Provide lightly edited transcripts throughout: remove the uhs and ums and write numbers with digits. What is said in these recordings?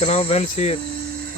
कलाम van सीर।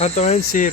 हाँ तो van सीर।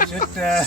6.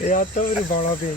यार तो मेरी बाड़ा पे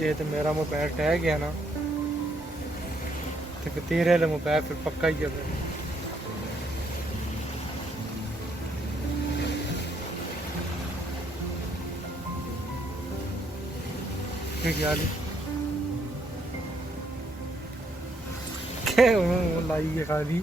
ये तो मेरा मोबाइल टह गया ना तो तेरे वाले मोबाइल फिर पक्का ही है क्या लाई है खाली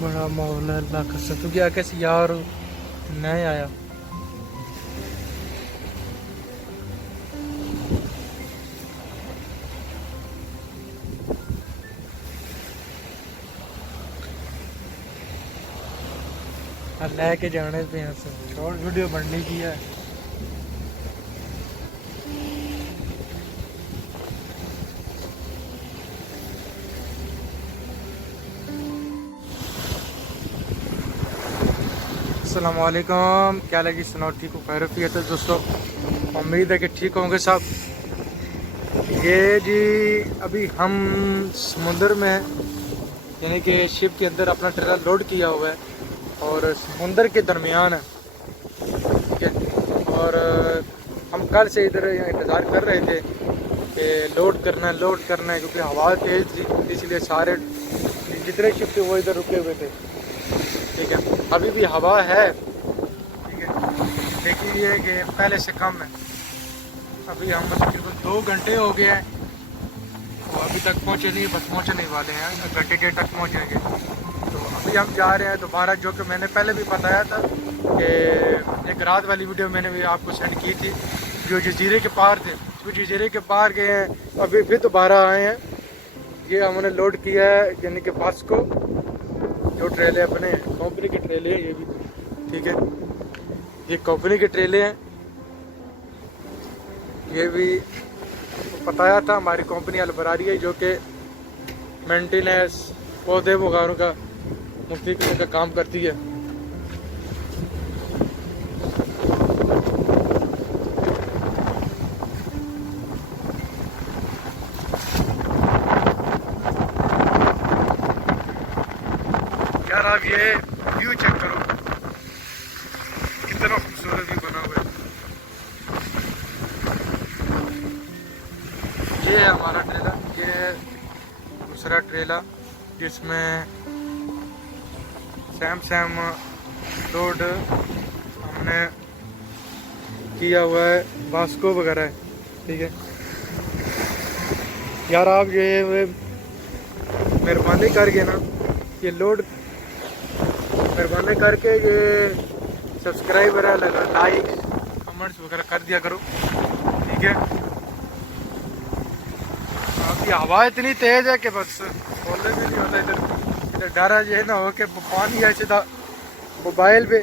बड़ा माहौल है अल्लाह का कसम। तू क्या कैसे यार नहीं आया? लेके जाने पे यहाँ से शॉर्ट वीडियो बनने की है। अस्सलामुअलैकुम, क्या लगी सुनाओ? ठीक हो? खैरियत है दोस्तों? उम्मीद है कि ठीक होंगे सब। ये जी अभी हम समुंदर में यानी कि शिप के अंदर अपना ट्रेलर लोड किया हुआ है और समुंदर के दरमियान है, ठीक है। और हम कल से इधर इंतज़ार कर रहे थे कि लोड करना है क्योंकि हवा तेज़ थी, इसलिए सारे जितने शिप थे वो इधर रुके हुए थे, ठीक है। अभी भी हवा है, ठीक है, लेकिन ये है कि पहले से कम है। अभी हम तकरीबन 2 घंटे हो गए हैं, तो अभी तक पहुँचे नहीं, बस पहुँचने वाले हैं, घंटे के तक पहुँचेंगे। तो अभी हम जा रहे हैं दोबारा, जो कि मैंने पहले भी बताया था कि एक रात वाली वीडियो मैंने भी आपको सेंड की थी, जो जजीरे के पार थे, जो जजीरे के पार गए हैं, अभी फिर दोबारा आए हैं। ये हमने लोड किया है यानी कि बस को, जो ट्रेले अपने कंपनी के ट्रेले हैं ये भी, ठीक है, ये कंपनी के ट्रेले हैं। ये भी बताया था हमारी कंपनी अलबरारी है, जो कि मेंटेनेंस पौधे वगैरह का मुफ्ती का काम करती है। यार आप ये व्यू चेक करो, कितना खूबसूरत व्यू बना हुआ है। ये है हमारा ट्रेलर, ये दूसरा ट्रेलर जिसमें सैम लोड हमने किया हुआ है, बास्को वगैरह है, ठीक है। यार आप ये मेहरबानी करके ना ये लोड मेहरबानी करके ये सब्सक्राइब वगैरह लगा, लाइक कमेंट्स वगैरह कर दिया करो, ठीक है। अभी हवा इतनी तेज है कि बस बोलने भी नहीं होता। इधर डर है ये ना हो कि पानी है सीधा मोबाइल पे